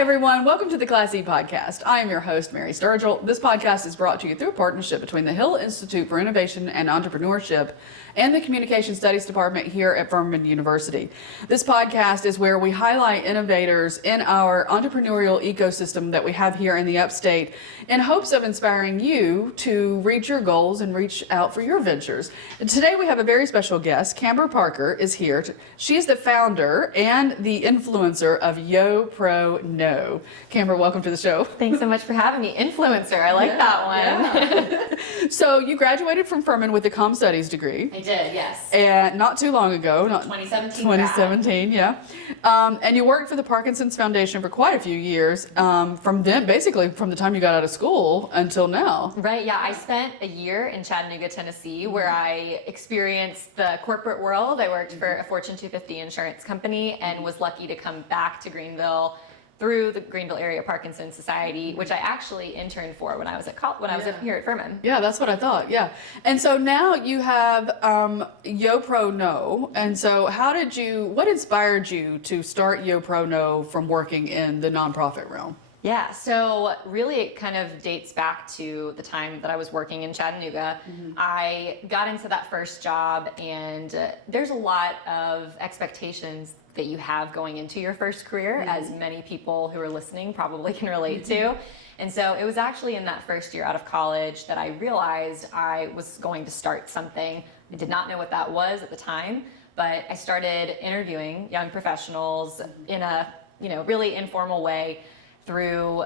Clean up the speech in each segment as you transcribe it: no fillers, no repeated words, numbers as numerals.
Hi, everyone. Welcome to the Class E podcast. I am your host, Mary Sturgill. This podcast is brought to you through a partnership between the Hill Institute for Innovation and Entrepreneurship and the Communication Studies Department here at Furman University. This podcast is where we highlight innovators in our entrepreneurial ecosystem that we have here in the upstate in hopes of inspiring you to reach your goals and reach out for your ventures. And today we have a very special guest. Kamber Parker is here. She is the founder and the influencer of YoYoPro Know. Kamber, welcome to the show. Thanks so much for having me. Influencer, I like that one. Yeah. So you graduated from Furman with a comm studies degree. I did, yes. And not too long ago. 2017. 2017, yeah. And you worked for the Parkinson's Foundation for quite a few years, from then, basically from the time you got out of school until now. Right, yeah. I spent a year in Chattanooga, Tennessee, where I experienced the corporate world. I worked for a Fortune 250 insurance company and was lucky to come back to Greenville through the Greenville Area Parkinson's Society, which I actually interned for when I was here at Furman. Yeah, that's what I thought. Yeah, and so now you have YoYoPro Know, and so what inspired you to start YoYoPro Know from working in the nonprofit realm? Yeah, so really it kind of dates back to the time that I was working in Chattanooga. I got into that first job, and there's a lot of expectations that you have going into your first career, as many people who are listening probably can relate to. And so it was actually in that first year out of college that I realized I was going to start something. I did not know what that was at the time, but I started interviewing young professionals in a really informal way through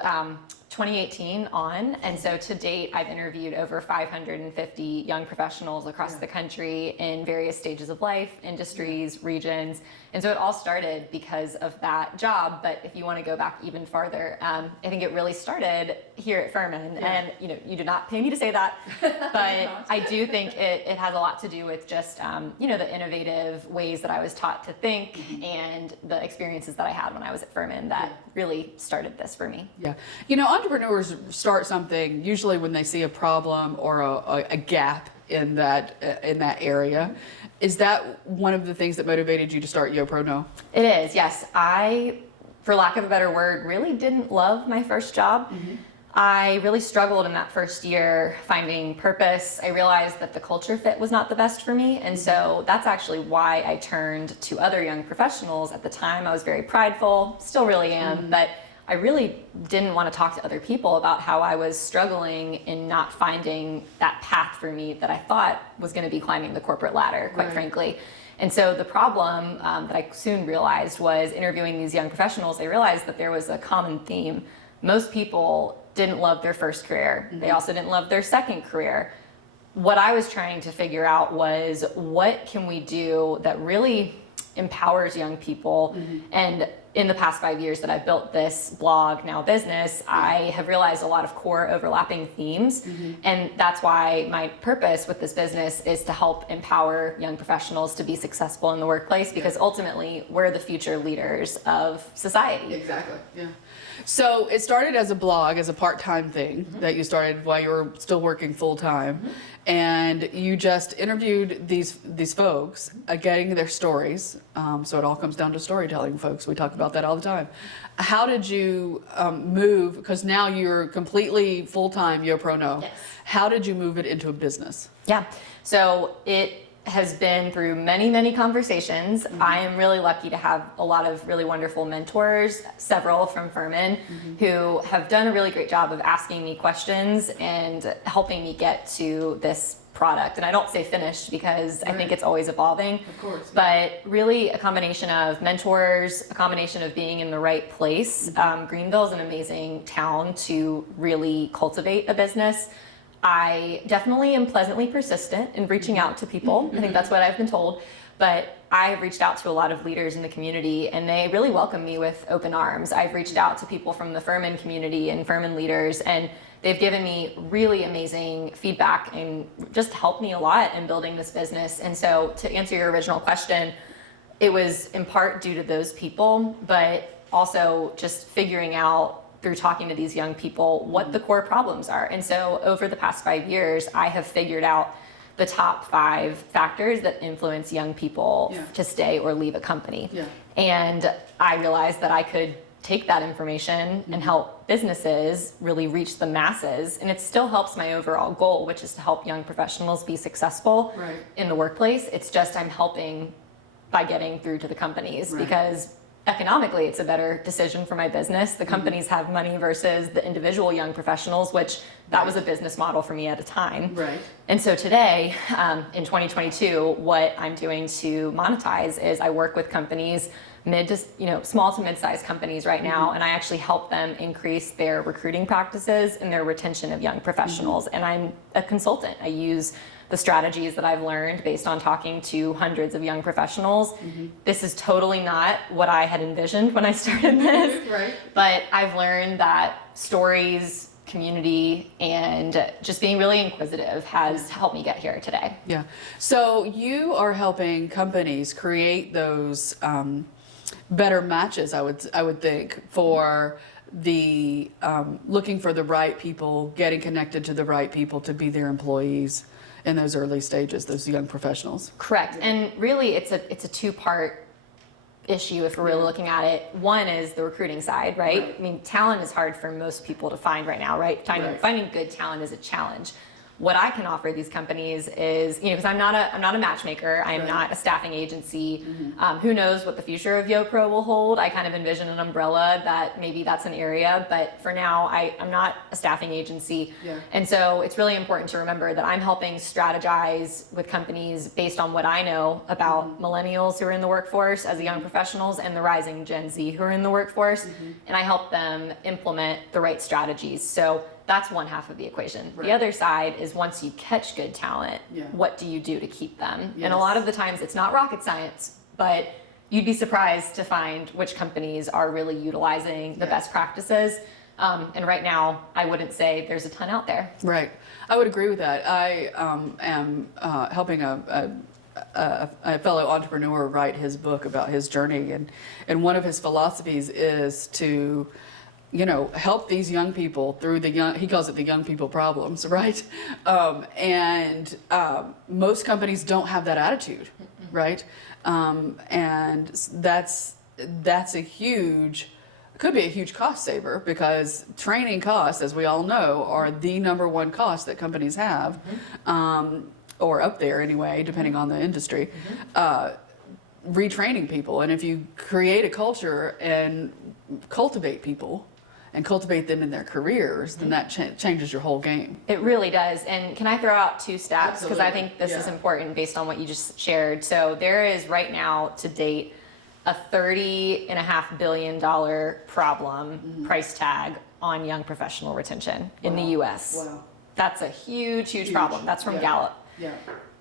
2018 on. And so to date, I've interviewed over 550 young professionals across the country in various stages of life, industries, regions. And so it all started because of that job. But if you want to go back even farther, I think it really started here at Furman. And you did not pay me to say that, but I do think it has a lot to do with just the innovative ways that I was taught to think and the experiences that I had when I was at Furman that really started this for me. Yeah, entrepreneurs start something usually when they see a problem or a gap in that area. Is that one of the things that motivated you to start YoYoPro Know? It is, yes. I, for lack of a better word, really didn't love my first job. I really struggled in that first year finding purpose. I realized that the culture fit was not the best for me, and so that's actually why I turned to other young professionals. At the time, I was very prideful, still really am, but I really didn't want to talk to other people about how I was struggling in not finding that path for me that I thought was going to be climbing the corporate ladder, quite frankly. And so the problem that I soon realized was interviewing these young professionals, I realized that there was a common theme. Most people didn't love their first career. They also didn't love their second career. What I was trying to figure out was, what can we do that really empowers young people? And in the past 5 years that I've built this blog, now business, I have realized a lot of core overlapping themes. And that's why my purpose with this business is to help empower young professionals to be successful in the workplace, because ultimately we're the future leaders of society. Exactly, yeah. So it started as a blog, as a part-time thing that you started while you were still working full-time. And you just interviewed these folks, getting their stories. So it all comes down to storytelling, folks. We talk about that all the time. How did you move, because now you're completely full-time YoYoPro Know. Yes. How did you move it into a business? Yeah, so it has been through many, many conversations. I am really lucky to have a lot of really wonderful mentors, several from Furman, who have done a really great job of asking me questions and helping me get to this product. And I don't say finished because I think it's always evolving. Of course. But really a combination of mentors, a combination of being in the right place. Greenville is an amazing town to really cultivate a business. I definitely am pleasantly persistent in reaching out to people. I think that's what I've been told. But I've reached out to a lot of leaders in the community, and they really welcome me with open arms. I've reached out to people from the Furman community and Furman leaders, and they've given me really amazing feedback and just helped me a lot in building this business. And so to answer your original question, it was in part due to those people, but also just figuring out through talking to these young people what the core problems are. And so over the past 5 years, I have figured out the top 5 factors that influence young people to stay or leave a company. And I realized that I could take that information and help businesses really reach the masses. And it still helps my overall goal, which is to help young professionals be successful in the workplace. It's just I'm helping by getting through to the companies because economically it's a better decision for my business. The companies have money versus the individual young professionals, which that was a business model for me at a time. And so today, in 2022, what I'm doing to monetize is I work with companies, small to mid-sized companies right now, and I actually help them increase their recruiting practices and their retention of young professionals. And I'm a consultant. I use the strategies that I've learned based on talking to hundreds of young professionals. This is totally not what I had envisioned when I started this, but I've learned that stories, community, and just being really inquisitive has helped me get here today. Yeah. So you are helping companies create those better matches, I would think, for the looking for the right people, getting connected to the right people to be their employees in those early stages, those young professionals. Correct. And really it's a two-part issue if we're really looking at it. One is the recruiting side, right? I mean, talent is hard for most people to find right now, right? Finding good talent is a challenge. What I can offer these companies is, because I'm not a matchmaker, I'm not a staffing agency. Who knows what the future of YoPro will hold? I kind of envision an umbrella that maybe that's an area, but for now, I'm not a staffing agency. And so it's really important to remember that I'm helping strategize with companies based on what I know about millennials who are in the workforce as young professionals and the rising Gen Z who are in the workforce, and I help them implement the right strategies. So that's one half of the equation. The other side is once you catch good talent, what do you do to keep them? And a lot of the times it's not rocket science, but you'd be surprised to find which companies are really utilizing the best practices. And right now, I wouldn't say there's a ton out there. Right. I would agree with that. I am helping a fellow entrepreneur write his book about his journey. And one of his philosophies is to help these young people through he calls it the young people problems, right? Most companies don't have that attitude, right? And that's could be a huge cost saver because training costs, as we all know, are the number one cost that companies have, or up there anyway, depending on the industry. Retraining people, and if you create a culture and cultivate people, and cultivate them in their careers, then that changes your whole game. It really does. And can I throw out two stats? Because I think this is important based on what you just shared. So there is right now to date a $30.5 billion problem price tag on young professional retention in the US. That's a huge problem. That's from Gallup.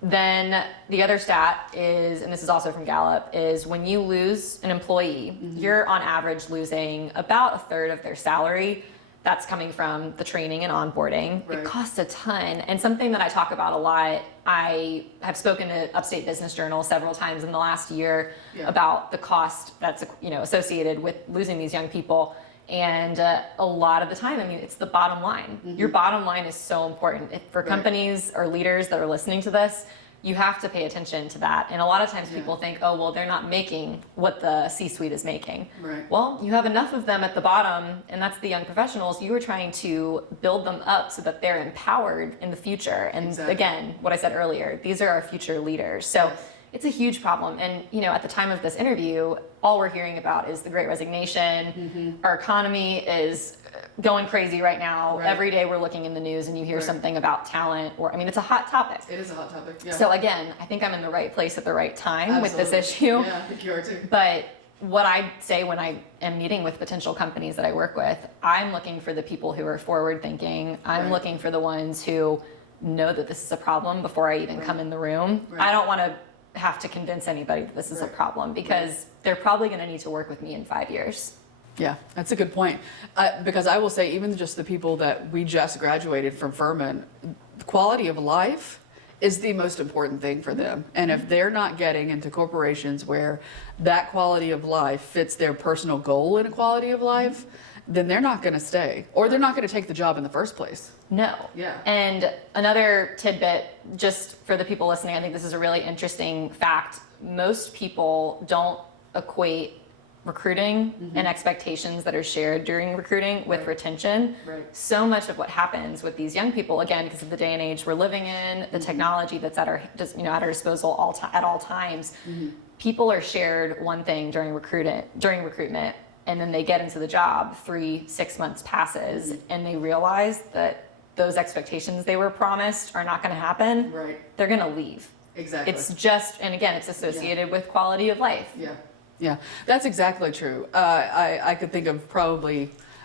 Then the other stat is, and this is also from Gallup, is when you lose an employee, you're on average losing about a third of their salary. That's coming from the training and onboarding. It costs a ton. And something that I talk about a lot, I have spoken to Upstate Business Journal several times in the last year about the cost that's associated with losing these young people. And a lot of the time, it's the bottom line. Your bottom line is so important. For companies or leaders that are listening to this, you have to pay attention to that. And a lot of times people think, oh, well, they're not making what the C-suite is making. Well, you have enough of them at the bottom, and that's the young professionals. You are trying to build them up so that they're empowered in the future. And again, what I said earlier, these are our future leaders. So it's a huge problem. And at the time of this interview, all we're hearing about is the Great Resignation. Our economy is going crazy right now. Every day we're looking in the news and you hear something about talent, or it's a hot topic. It is a hot topic. So again, I think I'm in the right place at the right time with this issue. Yeah, I think you are too. But what I say when I am meeting with potential companies that I work with, I'm looking for the people who are forward thinking. I'm looking for the ones who know that this is a problem before I even come in the room. I don't want to have to convince anybody that this is a problem because they're probably going to need to work with me in 5 years. Yeah, that's a good point. Because I will say, even just the people that we just graduated from Furman, the quality of life is the most important thing for them. And if they're not getting into corporations where that quality of life fits their personal goal in a quality of life, then they're not going to stay, or they're not going to take the job in the first place. No. Yeah. And another tidbit, just for the people listening, I think this is a really interesting fact. Most people don't equate recruiting and expectations that are shared during recruiting with retention. Right. So much of what happens with these young people, again, because of the day and age we're living in, the technology that's at our disposal at all times, people are shared one thing during recruitment, and then they get into the job, 3-6 months passes, and they realize that those expectations they were promised are not going to happen. Right. They're going to leave. Exactly. It's just, and again, it's associated with quality of life. Yeah, that's exactly true. I could think of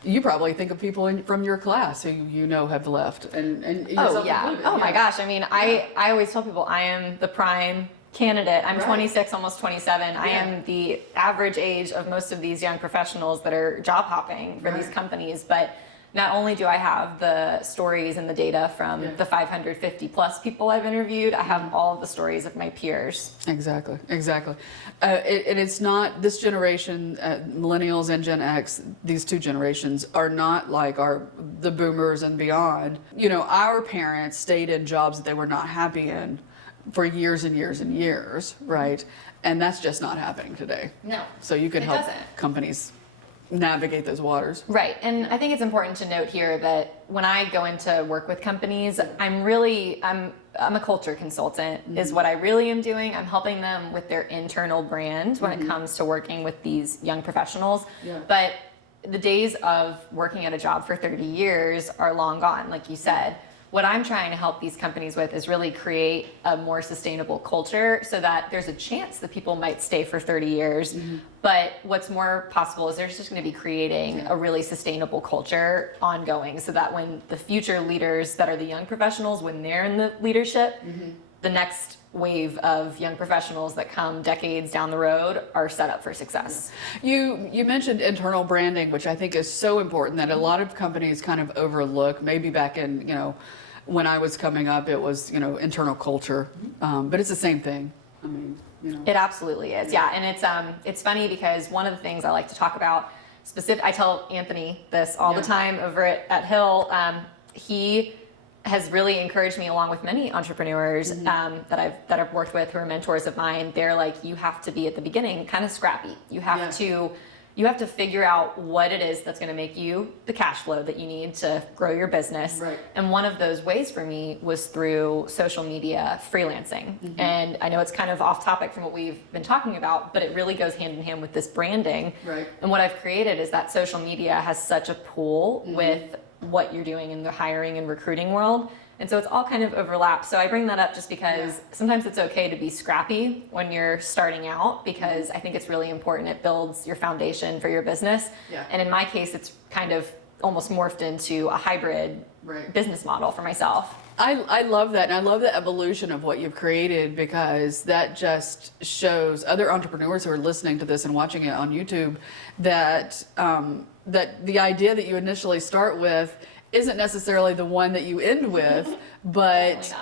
you probably think of people from your class who have left, and Oh yeah. included. Oh my gosh. I mean, I always tell people I am the prime candidate. I'm 26, almost 27. I am the average age of most of these young professionals that are job hopping for these companies, but not only do I have the stories and the data from the 550 plus people I've interviewed, I have all of the stories of my peers. Exactly. And it's not this generation, millennials and Gen X, these two generations are not like the boomers and beyond. Our parents stayed in jobs that they were not happy in for years and years and years, right? And that's just not happening today. No. So you can help doesn't. companies navigate those waters. Right. And I think it's important to note here that when I go into work with companies, I'm a culture consultant is what I really am doing. I'm helping them with their internal brand when it comes to working with these young professionals. Yeah. But the days of working at a job for 30 years are long gone, like you said. What I'm trying to help these companies with is really create a more sustainable culture so that there's a chance that people might stay for 30 years. But what's more possible is there's just going to be creating a really sustainable culture ongoing so that when the future leaders that are the young professionals, when they're in the leadership, the next wave of young professionals that come decades down the road are set up for success. You mentioned internal branding, which I think is so important that a lot of companies kind of overlook. Maybe back in, when I was coming up, it was, internal culture, but it's the same thing. I mean, It absolutely is. Yeah. And it's funny because one of the things I like to talk about I tell Anthony this all the time over at Hill. He has really encouraged me, along with many entrepreneurs that I've worked with who are mentors of mine. They're like, you have to be at the beginning kind of scrappy. You have to figure out what it is that's going to make you the cash flow that you need to grow your business. Right. And one of those ways for me was through social media freelancing. And I know it's kind of off topic from what we've been talking about, but it really goes hand in hand with this branding. Right. And what I've created is that social media has such a pull with what you're doing in the hiring and recruiting world. And so it's all kind of overlapped. So I bring that up just because sometimes it's okay to be scrappy when you're starting out, because I think it's really important. It builds your foundation for your business. Yeah. And in my case, it's kind of almost morphed into a hybrid business model for myself. I love that, and I love the evolution of what you've created, because that just shows other entrepreneurs who are listening to this and watching it on YouTube that that the idea that you initially start with isn't necessarily the one that you end with, but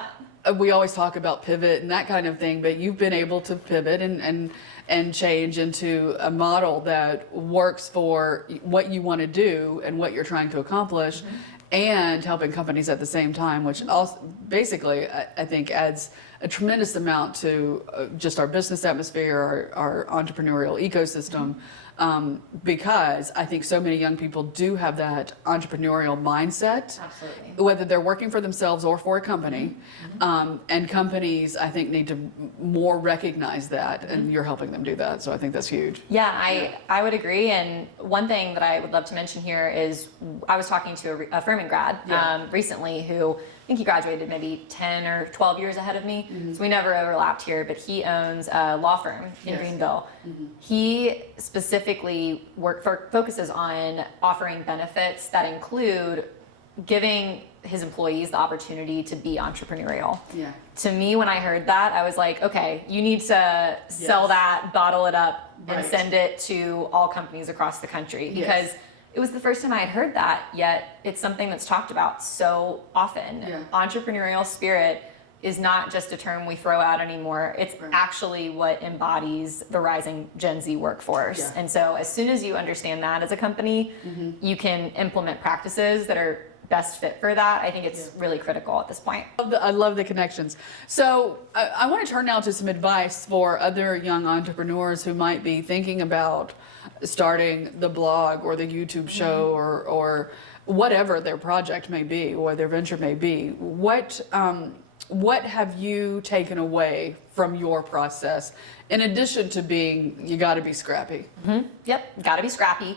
we always talk about pivot and that kind of thing, but you've been able to pivot and change into a model that works for what you want to do and what you're trying to accomplish, and helping companies at the same time, which also basically I think adds a tremendous amount to just our business atmosphere, our entrepreneurial ecosystem. Because I think so many young people do have that entrepreneurial mindset, Absolutely. whether they're working for themselves or for a company. And companies, I think, need to more recognize that, and you're helping them do that. So I think that's huge. Yeah, I would agree. And one thing that I would love to mention here is I was talking to a Furman grad recently who I think he graduated maybe 10 or 12 years ahead of me. So we never overlapped here, but he owns a law firm in Greenville. He specifically focuses on offering benefits that include giving his employees the opportunity to be entrepreneurial. Yeah. To me, when I heard that, I was like, okay, you need to sell that, bottle it up, and send it to all companies across the country, because it was the first time I had heard that, yet it's something that's talked about so often. Entrepreneurial spirit is not just a term we throw out anymore. It's actually what embodies the rising Gen Z workforce. And so as soon as you understand that as a company, you can implement practices that are best fit for that. I think it's really critical at this point. I love the connections. So I want to turn now to some advice for other young entrepreneurs who might be thinking about starting the blog or the YouTube show or whatever their project may be or their venture may be. What have you taken away from your process in addition to being, you got to be scrappy? Yep, got to be scrappy.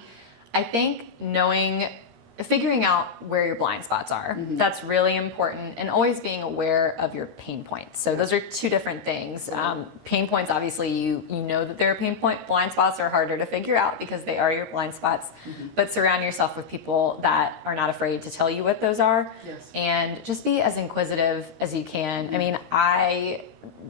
I think figuring out where your blind spots are, that's really important, and always being aware of your pain points. So those are two different things. Pain points, obviously, you know that they're a pain point. Blind spots are harder to figure out because they are your blind spots, but surround yourself with people that are not afraid to tell you what those are, and just be as inquisitive as you can. I mean, I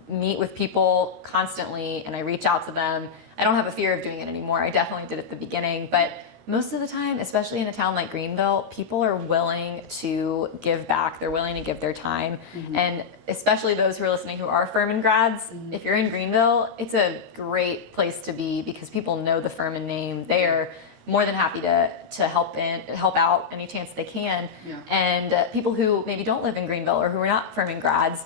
meet with people constantly and I reach out to them. I don't have a fear of doing it anymore. I definitely did at the beginning, but most of the time, especially in a town like Greenville, people are willing to give back. They're willing to give their time. And especially those who are listening who are Furman grads, if you're in Greenville, it's a great place to be because people know the Furman name. They are more than happy to help out any chance they can. And people who maybe don't live in Greenville or who are not Furman grads,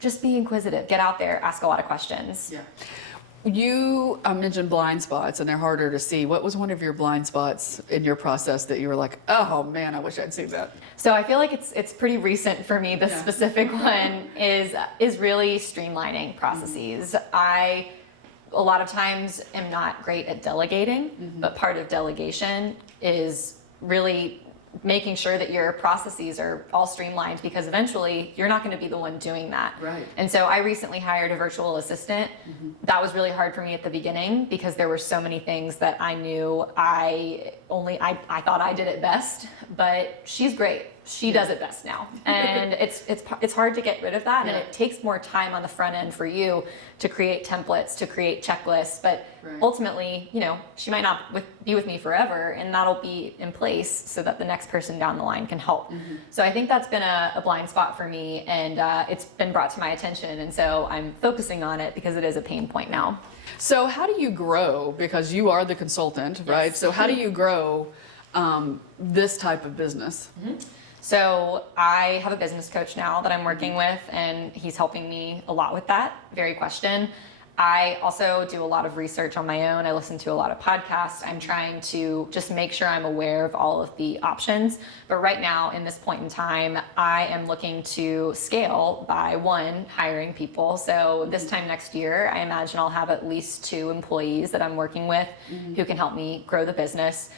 just be inquisitive. Get out there, ask a lot of questions. You mentioned blind spots and they're harder to see. What was one of your blind spots in your process that you were like, oh man, I wish I'd seen that? So I feel like it's pretty recent for me. This specific one is really streamlining processes. I a lot of times am not great at delegating, but part of delegation is really making sure that your processes are all streamlined, because eventually you're not going to be the one doing that. Right. And so I recently hired a virtual assistant. That was really hard for me at the beginning because there were so many things that I knew I thought I did it best, but she's great. She does it best now. And it's hard to get rid of that, and it takes more time on the front end for you to create templates, to create checklists, but ultimately, you know, she might not be with me forever, and that'll be in place so that the next person down the line can help. So I think that's been a blind spot for me, and it's been brought to my attention, and so I'm focusing on it because it is a pain point now. So how do you grow? Because you are the consultant, right? So how do you grow this type of business? So I have a business coach now that I'm working with, and he's helping me a lot with that very question. I also do a lot of research on my own. I listen to a lot of podcasts. I'm trying to just make sure I'm aware of all of the options. But right now, in this point in time, I am looking to scale by hiring people. So this time next year, I imagine I'll have at least 2 employees that I'm working with who can help me grow the business.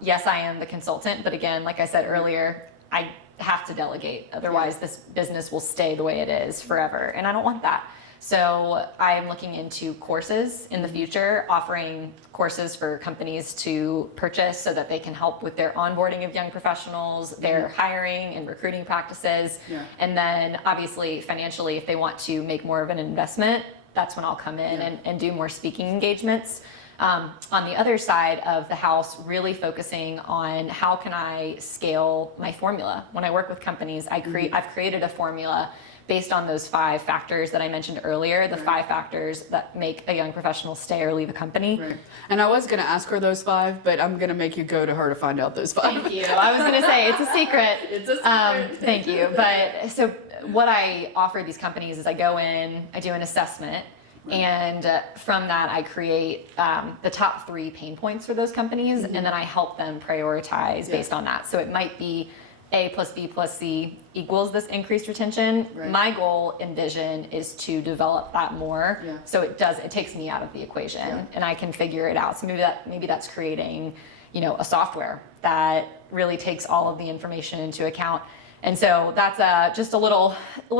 Yes, I am the consultant, but again, like I said earlier, I have to delegate. Otherwise, this business will stay the way it is forever, and I don't want that. So I'm looking into courses in the future, offering courses for companies to purchase so that they can help with their onboarding of young professionals, their hiring and recruiting practices. And then obviously financially, if they want to make more of an investment, that's when I'll come in and do more speaking engagements. On the other side of the house, really focusing on how can I scale my formula. When I work with companies, I've created a formula based on those 5 factors that I mentioned earlier, the 5 factors that make a young professional stay or leave a company. And I was going to ask her those 5, but I'm going to make you go to her to find out those 5. Thank you. I was going to say, it's a secret. It's a secret. Thank you. But so what I offer these companies is I go in, I do an assessment, and from that, I create the top 3 pain points for those companies, and then I help them prioritize based on that. So it might be A plus B plus C equals this increased retention. My goal and vision is to develop that more, so it takes me out of the equation, and I can figure it out. So maybe that's creating, you know, a software that really takes all of the information into account. And so that's just a little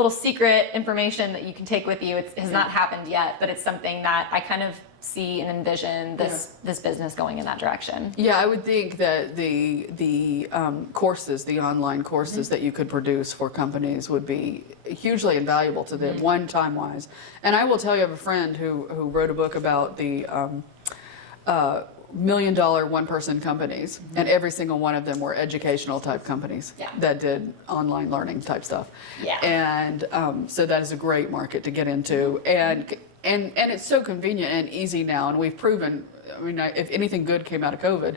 secret information that you can take with you. It has not happened yet, but it's something that I kind of see and envision this business going in that direction. Yeah, I would think that the courses, the online courses that you could produce for companies would be hugely invaluable to them, one time-wise. And I will tell you, I have a friend who wrote a book about the $1 million one-person companies, and every single one of them were educational type companies that did online learning type stuff. And so that is a great market to get into, and it's so convenient and easy now, and we've proven, I mean, if anything good came out of COVID,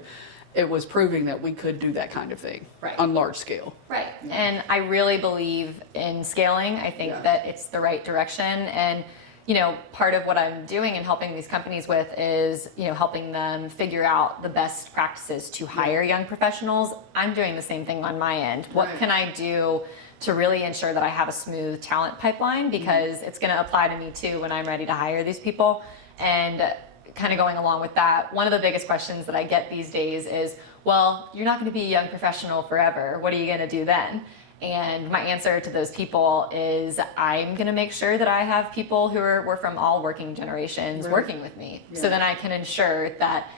it was proving that we could do that kind of thing Right. on large scale. Right. And I really believe in scaling. I think that it's the right direction. And, part of what I'm doing and helping these companies with is, helping them figure out the best practices to hire young professionals. I'm doing the same thing on my end. What can I do to really ensure that I have a smooth talent pipeline? Because it's going to apply to me too when I'm ready to hire these people. And kind of going along with that, one of the biggest questions that I get these days is, well, you're not going to be a young professional forever. What are you going to do then? And my answer to those people is I'm going to make sure that I have people who were from all working generations working with me. So then I can ensure that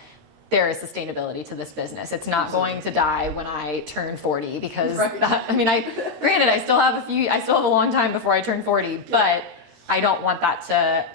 there is sustainability to this business. It's not going to die when I turn 40 because granted, I still have a long time before I turn 40, but I don't want that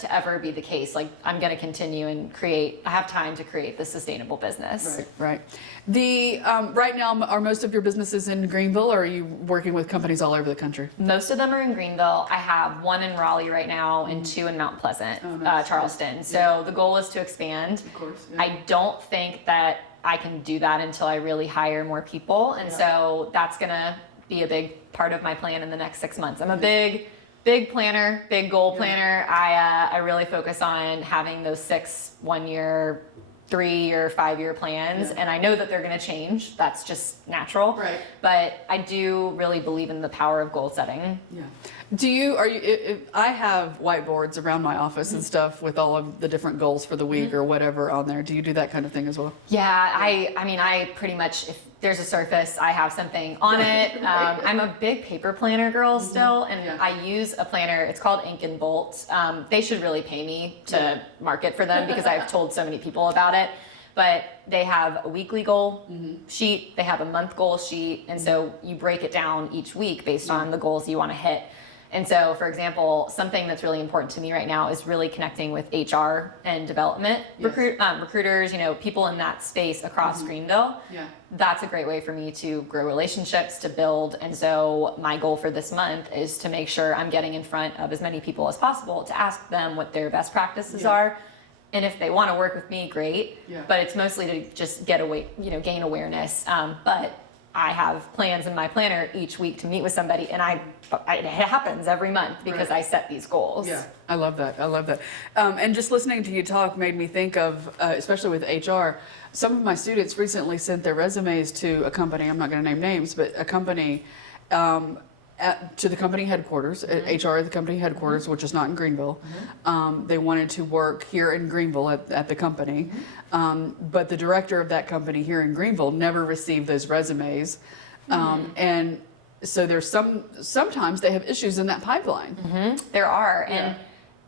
to ever be the case. Like, I'm going to continue and I have time to create this sustainable business. Right. Right now, are most of your businesses in Greenville, or are you working with companies all over the country? Most of them are in Greenville. I have one in Raleigh right now and two in Mount Pleasant, Charleston. So the goal is to expand. Of course. I don't think that I can do that until I really hire more people. And so that's going to be a big part of my plan in the next 6 months. I'm a big planner, big goal planner. I really focus on having those 6 1-year, 3-year, 5-year plans, and I know that they're going to change. That's just natural. Right. But I do really believe in the power of goal setting. Yeah. I have whiteboards around my office and stuff with all of the different goals for the week or whatever on there. Do you do that kind of thing as well? Yeah, I pretty much, if there's a surface, I have something on it. I'm a big paper planner girl still, and I use a planner. It's called Ink and Bolt. They should really pay me to market for them because I've told so many people about it. But they have a weekly goal sheet, they have a month goal sheet, and so you break it down each week based on the goals you want to hit. And so, for example, something that's really important to me right now is really connecting with HR and development recruiters, people in that space across Greenville. Yeah. That's a great way for me to grow relationships, to build. And so my goal for this month is to make sure I'm getting in front of as many people as possible to ask them what their best practices are. And if they want to work with me, great. Yeah. But it's mostly to just gain awareness. But I have plans in my planner each week to meet with somebody, and it happens every month because I set these goals. Yeah, I love that. And just listening to you talk made me think of, especially with HR, some of my students recently sent their resumes to a company, I'm not going to name names, but a company, to the company headquarters, HR at the company headquarters, which is not in Greenville. They wanted to work here in Greenville at the company, but the director of that company here in Greenville never received those resumes, and so there's sometimes they have issues in that pipeline. There are,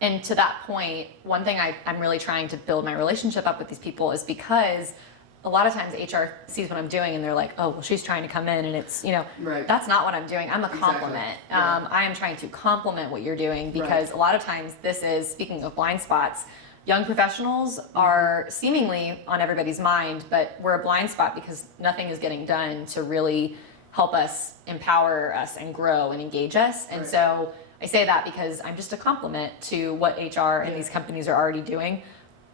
and to that point, one thing I'm really trying to build my relationship up with these people is because a lot of times HR sees what I'm doing and they're like, oh, well, she's trying to come in, and it's, that's not what I'm doing. I'm a compliment. I am trying to complement what you're doing because a lot of times this is, speaking of blind spots, young professionals are seemingly on everybody's mind, but we're a blind spot because nothing is getting done to really help us, empower us, and grow and engage us. And so I say that because I'm just a compliment to what HR and these companies are already doing.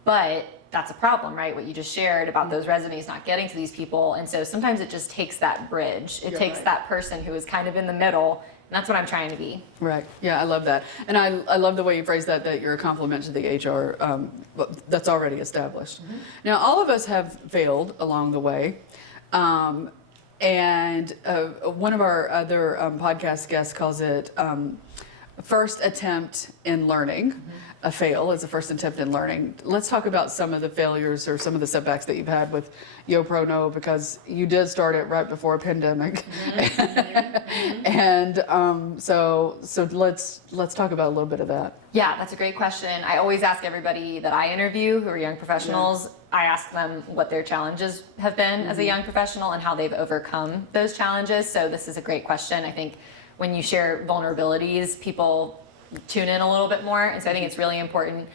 But that's a problem, right? What you just shared about those resumes not getting to these people. And so sometimes it just takes that bridge. It takes that person who is kind of in the middle. And that's what I'm trying to be. Right. Yeah, I love that. And I love the way you phrase that you're a compliment to the HR that's already established. Now, all of us have failed along the way. And one of our other podcast guests calls it first attempt in learning. A fail is a first attempt in learning. Let's talk about some of the failures or some of the setbacks that you've had with YoYoPro Know, because you did start it right before a pandemic. And so let's talk about a little bit of that. Yeah, that's a great question. I always ask everybody that I interview who are young professionals, I ask them what their challenges have been as a young professional and how they've overcome those challenges. So this is a great question. I think when you share vulnerabilities, people tune in a little bit more. And so I think it's really important.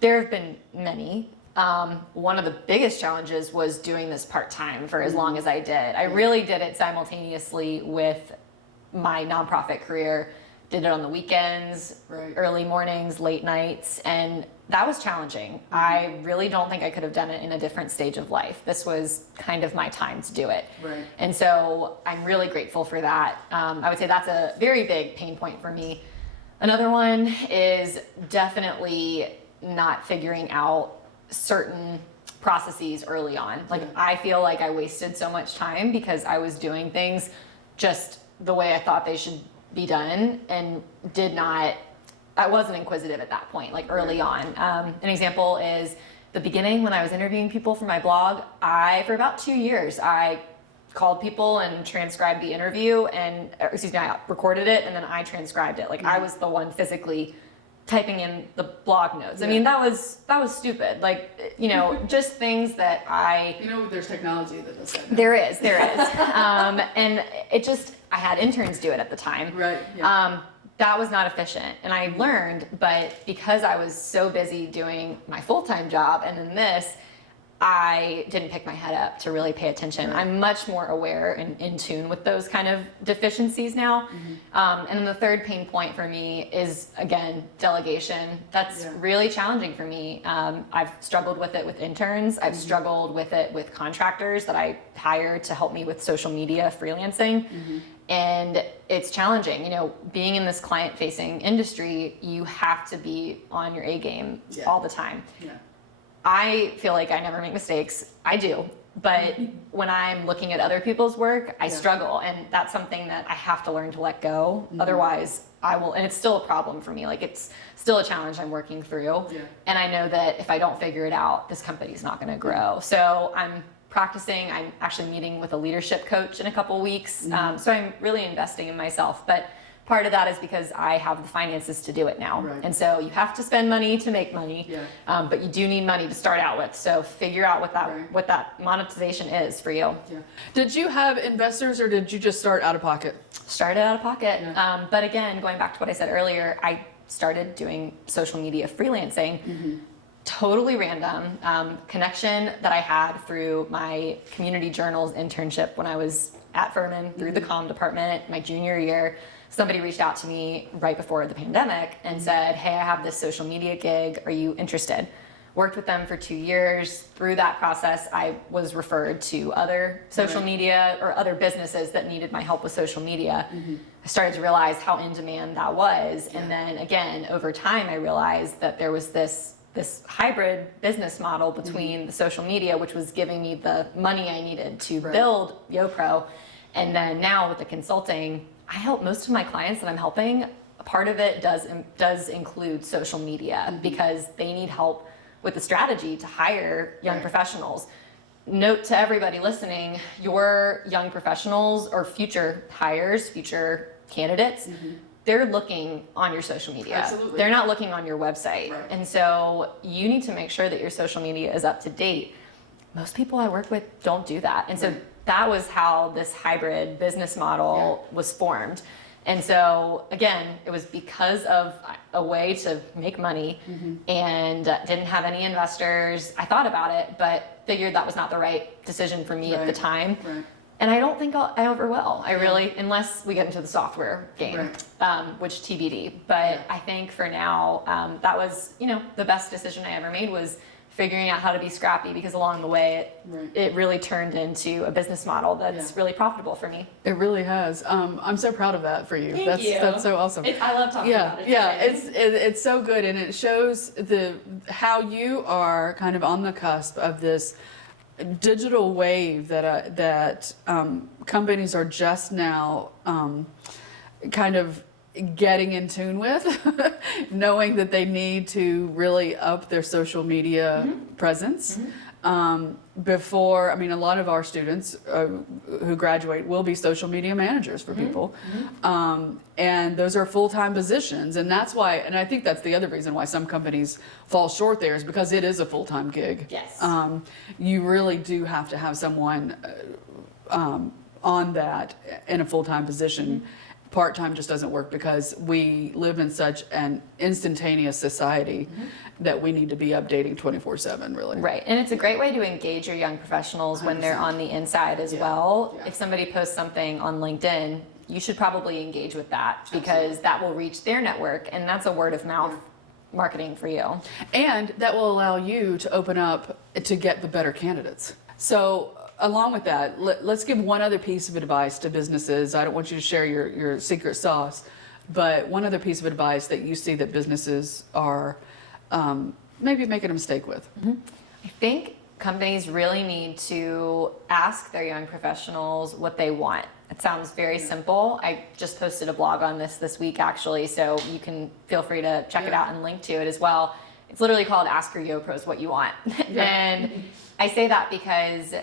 There have been many. One of the biggest challenges was doing this part-time for as long as I did. I really did it simultaneously with my nonprofit career. Did it on the weekends, early mornings, late nights. And that was challenging. I really don't think I could have done it in a different stage of life. This was kind of my time to do it. Right. And so I'm really grateful for that. I would say that's a very big pain point for me. Another one is definitely not figuring out certain processes early on. Like, I feel like I wasted so much time because I was doing things just the way I thought they should be done and I wasn't inquisitive at that point, like early on. An example is the beginning when I was interviewing people for my blog. For about 2 years, I called people and transcribed the interview I recorded it and then I transcribed it. Like, I was the one physically typing in the blog notes. I mean, that was stupid. Like, just things that there's technology that does that now. There is. And I had interns do it at the time. Right. Yeah. That was not efficient. And I learned, but because I was so busy doing my full-time job and then this, I didn't pick my head up to really pay attention. Right. I'm much more aware and in tune with those kind of deficiencies now. And then the third pain point for me is, again, delegation. That's really challenging for me. I've struggled with it with interns. I've struggled with it with contractors that I hire to help me with social media freelancing. And it's challenging. Being in this client-facing industry, you have to be on your A game all the time. Yeah. I feel like I never make mistakes. I do. But when I'm looking at other people's work, I struggle. And that's something that I have to learn to let go. Otherwise, I will, and it's still a problem for me. Like, it's still a challenge I'm working through. Yeah. And I know that if I don't figure it out, this company's not going to grow. So I'm practicing. I'm actually meeting with a leadership coach in a couple weeks. So I'm really investing in myself. But part of that is because I have the finances to do it now. Right. And so you have to spend money to make money, Yeah. but you do need money to start out with. So figure out what that monetization is for you. Yeah. Did you have investors or did you just start out of pocket? Started out of pocket. Yeah. But again, going back to what I said earlier, I started doing social media freelancing. Totally random connection that I had through my community journals internship when I was at Furman through the comm department my junior year. Somebody reached out to me right before the pandemic and said, hey, I have this social media gig. Are you interested? Worked with them for 2 years. Through that process, I was referred to other social media or other businesses that needed my help with social media. I started to realize how in demand that was. And then again, over time, I realized that there was this hybrid business model between the social media, which was giving me the money I needed to build YoPro. And then now with the consulting, I help most of my clients that I'm helping. Part of it does include social media because they need help with the strategy to hire young professionals. Note to everybody listening, your young professionals or future hires, future candidates, they're looking on your social media. Absolutely. They're not looking on your website. Right. And so you need to make sure that your social media is up to date. Most people I work with don't do that. And so that was how this hybrid business model was formed. And so again, it was because of a way to make money and didn't have any investors. I thought about it, but figured that was not the right decision for me at the time. Right. And I don't think I ever will. I really, unless we get into the software game, which TBD. But I think for now, that was, the best decision I ever made was figuring out how to be scrappy, because along the way, it really turned into a business model that's really profitable for me. It really has. I'm so proud of that for you. Thank you. That's so awesome. I love talking about it. Yeah, it's so good, and it shows how you are kind of on the cusp of this digital wave that companies are just now kind of getting in tune with, knowing that they need to really up their social media presence. Before, a lot of our students who graduate will be social media managers for people. And those are full-time positions. And that's why, and I think that's the other reason why some companies fall short there, is because it is a full-time gig. Yes. You really do have to have someone on that in a full-time position. Part-time just doesn't work because we live in such an instantaneous society that we need to be updating 24/7, really. Right, and it's a great way to engage your young professionals when they're on the inside as well. If somebody posts something on LinkedIn, you should probably engage with that, because that will reach their network, and that's a word of mouth marketing for you. And that will allow you to open up to get the better candidates. So along with that, let's give one other piece of advice to businesses. I don't want you to share your secret sauce, but one other piece of advice that you see that businesses are maybe making a mistake with. I think companies really need to ask their young professionals what they want. It sounds very simple. I just posted a blog on this week, actually, so you can feel free to check it out and link to it as well. It's literally called Ask Your YoPros What You Want. And I say that because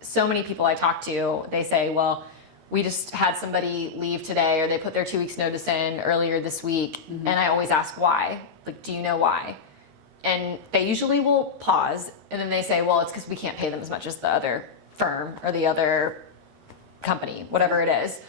so many people I talk to, they say, well, we just had somebody leave today, or they put their 2 weeks notice in earlier this week. And I always ask why. Like, do you know why? And they usually will pause, and then they say, well, it's because we can't pay them as much as the other firm or the other company, whatever it is.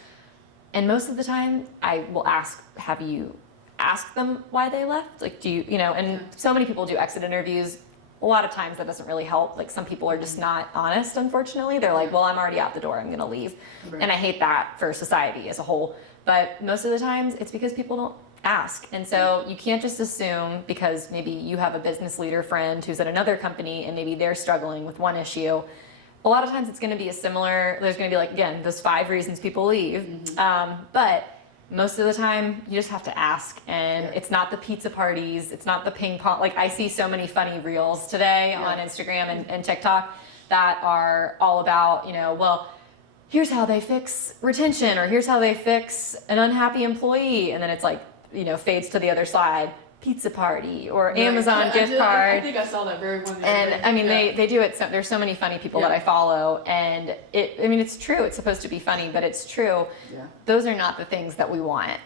And most of the time I will ask, have you asked them why they left? Like, do you know, and so many people do exit interviews. A lot of times that doesn't really help. Like, some people are just not honest, unfortunately. They're like, well, I'm already out the door, I'm gonna leave. And I hate that for society as a whole. But most of the times it's because people don't ask. And so you can't just assume because maybe you have a business leader friend who's at another company and maybe they're struggling with one issue. A lot of times it's going to be there's going to be, like, again, those 5 reasons people leave. But most of the time you just have to ask, and it's not the pizza parties, it's not the ping pong. Like, I see so many funny reels today on Instagram and TikTok that are all about, you know, well, here's how they fix retention, or here's how they fix an unhappy employee. And then it's like, you know, fades to the other side, pizza party or Amazon gift card. I think I saw that very one. And I mean, they do it. So, there's so many funny people that I follow, and it's true. It's supposed to be funny, but it's true. Those are not the things that we want.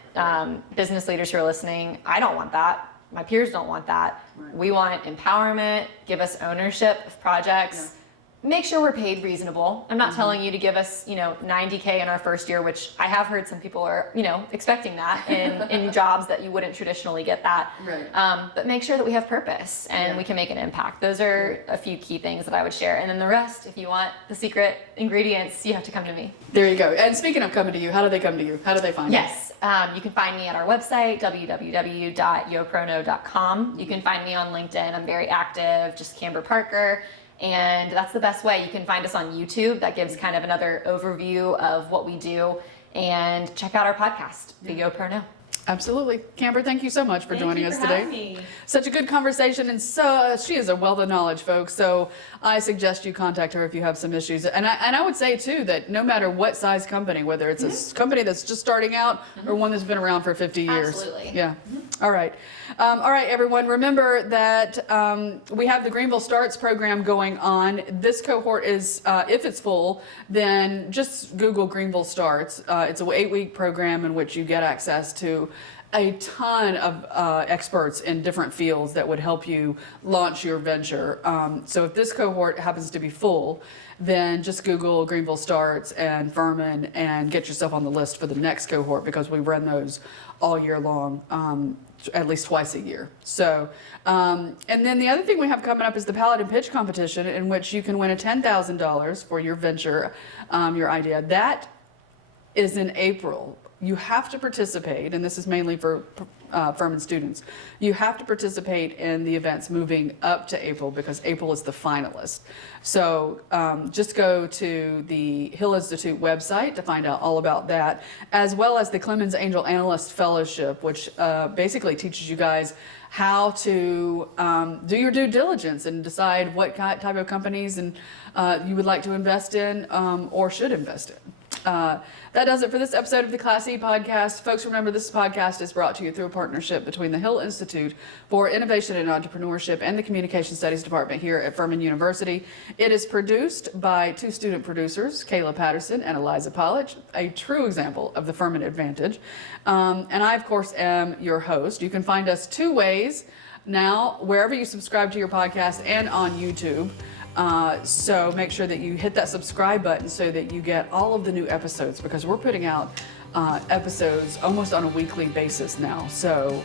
Business leaders who are listening, I don't want that. My peers don't want that. We want empowerment. Give us ownership of projects. Make sure we're paid reasonable. I'm not telling you to give us, you know, $90K in our first year, which I have heard some people are, you know, expecting that in jobs that you wouldn't traditionally get that. But make sure that we have purpose and we can make an impact. Those are a few key things that I would share. And then the rest, if you want the secret ingredients, you have to come to me. There you go. And speaking of coming to you, how do they come to you? How do they find you? Yes, you can find me at our website, www.yoprono.com. You can find me on LinkedIn. I'm very active, just Kamber Parker. And that's the best way. You can find us on YouTube. That gives kind of another overview of what we do. And check out our podcast, the YoYoPro Know. Absolutely. Kamber, thank you so much for joining us today. Me. Such a good conversation, and so she is a wealth of knowledge, folks. So I suggest you contact her if you have some issues. And I would say too that no matter what size company, whether it's a company that's just starting out or one that's been around for 50 years. Absolutely. Yeah. All right. All right, everyone. Remember that we have the Greenville Starts program going on. This cohort is, if it's full, then just Google Greenville Starts. It's an 8-week program in which you get access to a ton of experts in different fields that would help you launch your venture. So if this cohort happens to be full, then just Google Greenville Starts and Furman and get yourself on the list for the next cohort, because we run those all year long, at least twice a year. So, and then the other thing we have coming up is the Paladin Pitch Competition, in which you can win a $10,000 for your venture, your idea. That is in April. You have to participate, and this is mainly for Furman students. You have to participate in the events moving up to April, because April is the finalist. So just go to the Hill Institute website to find out all about that, as well as the Clemens Angel Analyst Fellowship, which basically teaches you guys how to do your due diligence and decide what type of companies and you would like to invest in or should invest in. That does it for this episode of the Class E podcast. Folks, remember this podcast is brought to you through a partnership between the Hill Institute for Innovation and Entrepreneurship and the Communication Studies Department here at Furman University. It is produced by 2 student producers, Kayla Patterson and Eliza Pollage, a true example of the Furman advantage. And I, of course, am your host. You can find us 2 ways now, wherever you subscribe to your podcast and on YouTube. So make sure that you hit that subscribe button so that you get all of the new episodes, because we're putting out episodes almost on a weekly basis now. So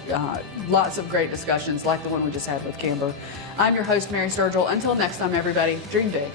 lots of great discussions like the one we just had with Kamber. I'm your host, Mary Sturgill. Until next time, everybody, dream big.